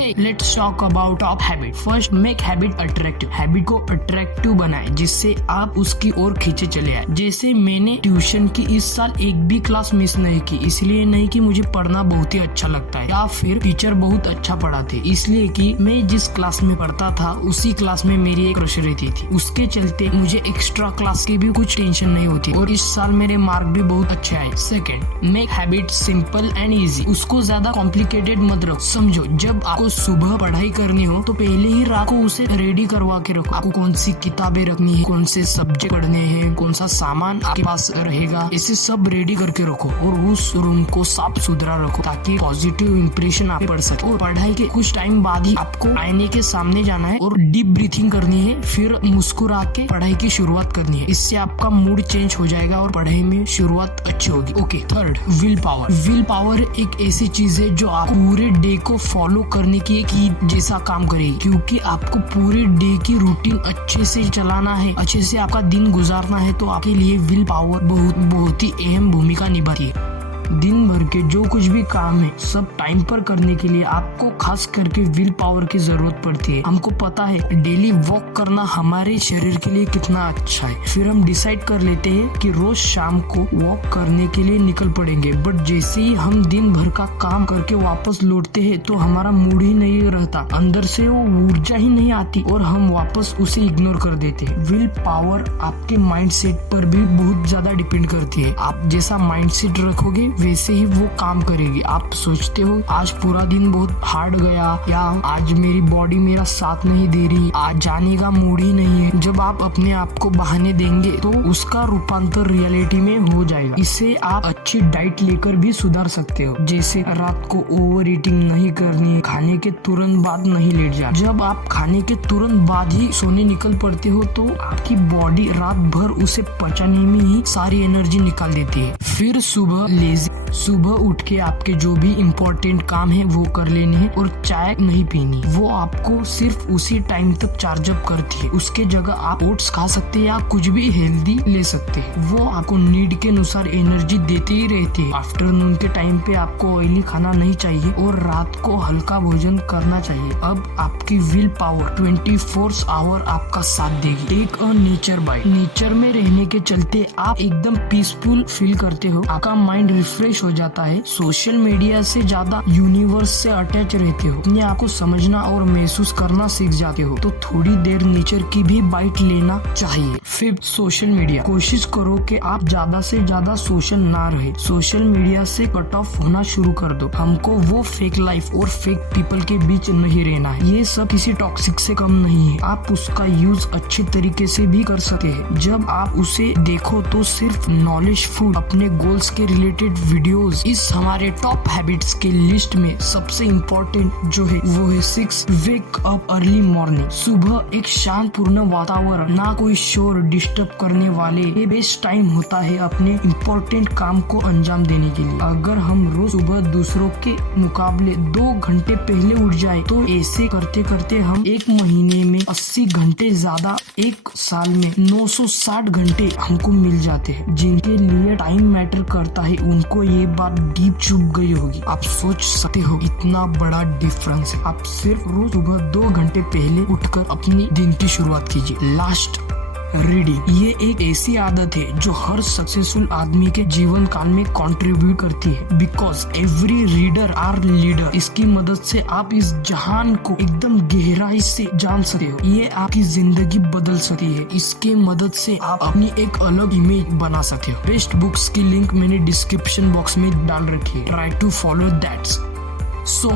Hey, let's talk about top habit. First, make habit attractive. Habit को attractive बनाए जिससे आप उसकी ओर खींचे चले आए। जैसे मैंने ट्यूशन की इस साल एक भी क्लास मिस नहीं की, इसलिए नहीं कि मुझे पढ़ना बहुत ही अच्छा लगता है या फिर टीचर बहुत अच्छा पढ़ाते, इसलिए कि मैं जिस क्लास में पढ़ता था उसी क्लास में मेरी एक क्रश रहती थी। उसके चलते मुझे एक्स्ट्रा क्लास की भी कुछ टेंशन नहीं होती और इस साल मेरे मार्क भी बहुत अच्छे आए। Second, make habit simple and easy. उसको ज्यादा कॉम्प्लिकेटेड मत रखो। समझो, जब आपको सुबह पढ़ाई करनी हो तो पहले ही रात को उसे रेडी करवा के रखो। आपको कौन सी किताबें रखनी है, कौन से सब्जेक्ट पढ़ने हैं, कौन सा सामान आपके पास रहेगा, इसे सब रेडी करके रखो और उस रूम को साफ सुथरा रखो ताकि पॉजिटिव इंप्रेशन आप पढ़ सके। और पढ़ाई के कुछ टाइम बाद ही आपको आईने के सामने जाना है और डीप ब्रीथिंग करनी है, फिर मुस्कुरा के पढ़ाई की शुरुआत करनी है। इससे आपका मूड चेंज हो जाएगा और पढ़ाई में शुरुआत अच्छी होगी। Okay, third, will power. Will power एक ऐसी चीज है जो आप पूरे डे को फॉलो करने की एक जैसा काम करेगी, क्योंकि आपको पूरे डे की रूटीन अच्छे से चलाना है, अच्छे से आपका दिन गुजारना है, तो आपके लिए विल पावर बहुत ही अहम भूमिका निभाती है। दिन भर के जो कुछ भी काम है सब टाइम पर करने के लिए आपको खास करके विल पावर की जरूरत पड़ती है। हमको पता है डेली वॉक करना हमारे शरीर के लिए कितना अच्छा है, फिर हम डिसाइड कर लेते हैं कि रोज शाम को वॉक करने के लिए निकल पड़ेंगे। बट जैसे ही हम दिन भर का काम करके वापस लौटते हैं तो हमारा मूड ही नहीं रहता, अंदर से वो ऊर्जा ही नहीं आती और हम वापस उसे इग्नोर कर देते हैं। विल पावर आपके माइंड सेट पर भी बहुत ज्यादा डिपेंड करती है। आप जैसा माइंड सेट रखोगे वैसे ही वो काम करेगी। आप सोचते हो आज पूरा दिन बहुत हार्ड गया या आज मेरी बॉडी मेरा साथ नहीं दे रही, आज जाने का मूड ही नहीं है। जब आप अपने आप को बहाने देंगे तो उसका रूपांतर रियलिटी में हो जाएगा। इससे आप अच्छी डाइट लेकर भी सुधार सकते हो, जैसे रात को ओवर ईटिंग नहीं करनी है, खाने के तुरंत बाद नहीं लेट जाना। जब आप खाने के तुरंत बाद ही सोने निकल पड़ते हो तो आपकी बॉडी रात भर उसे पचाने में ही सारी एनर्जी निकाल देती है। फिर सुबह उठ के आपके जो भी इम्पोर्टेंट काम है वो कर लेने हैं और चाय नहीं पीनी, वो आपको सिर्फ उसी टाइम तक चार्ज अप करती है। उसके जगह आप ओट्स खा सकते हैं या कुछ भी हेल्दी ले सकते हैं, वो आपको नीड के अनुसार एनर्जी देते ही रहती है। आफ्टरनून के टाइम पे आपको ऑयली खाना नहीं चाहिए और रात को हल्का भोजन करना चाहिए। अब आपकी विल पावर 24 आवर आपका साथ देगी। Take a nature bite. Nature में रहने के चलते आप एकदम पीसफुल फील करते हो, आपका माइंड रिफ्रेश हो जाता है। सोशल मीडिया से ज्यादा यूनिवर्स से अटैच रहते हो, अपने आप को समझना और महसूस करना सीख जाते हो, तो थोड़ी देर नेचर की भी बाइट लेना चाहिए। Fifth, social media. कोशिश करो कि आप ज्यादा से ज्यादा सोशल ना रहे, सोशल मीडिया से कट ऑफ होना शुरू कर दो। हमको वो फेक लाइफ और फेक पीपल के बीच नहीं रहना है, ये सब किसी टॉक्सिक से कम नहीं है। आप उसका यूज अच्छे तरीके से भी कर सकते हैं। जब आप उसे देखो तो सिर्फ नॉलेज फूड, अपने गोल्स के रिलेटेड वीडियोस। इस हमारे टॉप हैबिट्स के लिस्ट में सबसे इम्पोर्टेंट जो है वो है 6, वेक अप अर्ली मॉर्निंग। सुबह एक शांतपूर्ण वातावरण, ना कोई शोर डिस्टर्ब करने वाले, ये बेस्ट टाइम होता है अपने इम्पोर्टेंट काम को अंजाम देने के लिए। अगर हम रोज सुबह दूसरों के मुकाबले 2 घंटे पहले उठ जाए तो ऐसे करते करते हम एक महीने में 80 घंटे ज्यादा, एक साल में 960 घंटे हमको मिल जाते हैं। जिनके लिए टाइम मैटर करता है उनको ये बात डीप चुभ गई होगी। आप सोच सकते हो इतना बड़ा डिफरेंस है। आप सिर्फ रोज सुबह 2 घंटे पहले उठकर अपनी दिन की शुरुआत कीजिए। Last, reading. ये एक ऐसी आदत है जो हर सक्सेसफुल आदमी के जीवन काल में कंट्रीब्यूट करती है, because every reader are leader. इसकी मदद से आप इस जहान को एकदम गहराई से जान सकते हो, ये आपकी जिंदगी बदल सकती है। इसके मदद से आप अपनी एक अलग इमेज बना सकते हो। बेस्ट बुक्स की लिंक मैंने डिस्क्रिप्शन बॉक्स में डाल रखी है, try to follow that. So